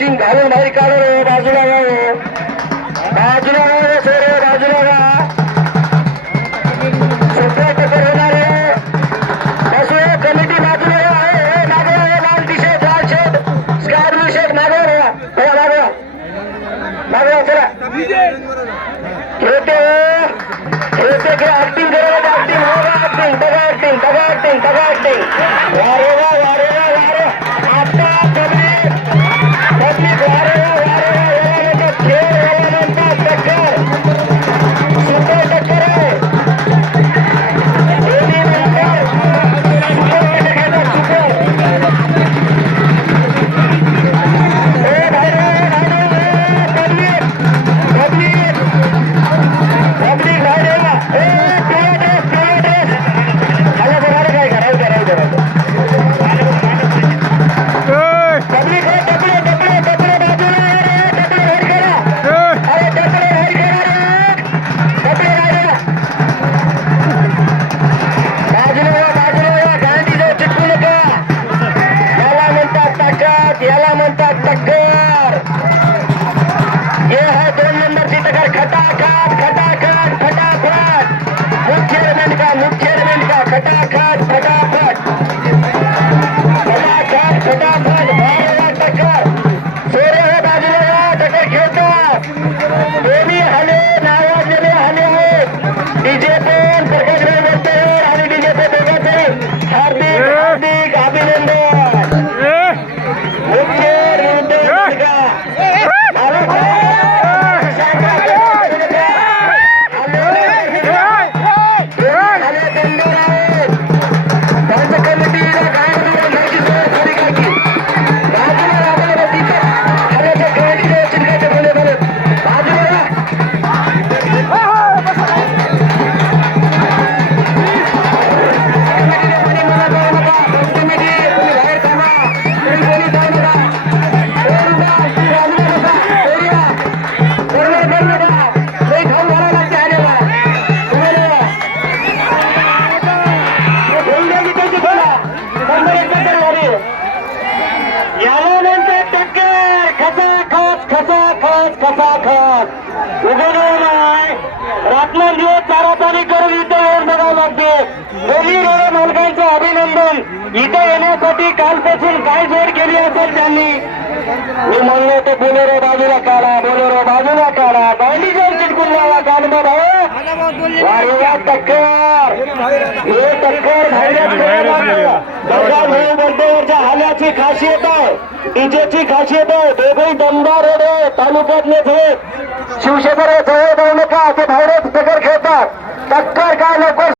finishing घालून बाहेर काढलं बाजूला बाजूला बाजूला सुपर टक्कर होणार आहे बसू कमिटी बाजूला आहे मागे लाल टी शर्ट लाल शर्ट स्काय ब्लू शर्ट मागे मागे चला खेळते ऍक्टिंग करायला ऍक्टिंग बघा ऍक्टिंग वारे वारे आता पब्लिक वारे खेळ टक्कर सुपर टक्कर आहे याला म्हणतात टक्कर हे आहे 2 नंबरची टक्कर खटाखट मुख्य रेल्वेंट का खटाखट टक्कर सोरे हे बाजूला टक्कर खेळतात दोन्ही हले नावाजलेले हले आहेत डीजे पण प्रकाश रेल्वेंटर आणि डीजे पे दोघांचे हार्दिक अभिनंदन रात्र दिवस चारा पाणी करून इथे येऊन बघावं लागते दोन्ही रेल्वे मालकांचं अभिनंदन इथे येण्यासाठी कालपासून काय जोड केली असेल त्यांनी मी म्हणलो ते बोलेरो बाजूला काढा बायली जोड चिटकून लावा कानबा भाऊ वारेवा टक्कर हे टक्कर बोलतेवरच्या हाल्याची खासियत आहे डीजेची खासियत आहे दोघही दमदार रोड आहे तालुक्यातले शिवशेखर जवळ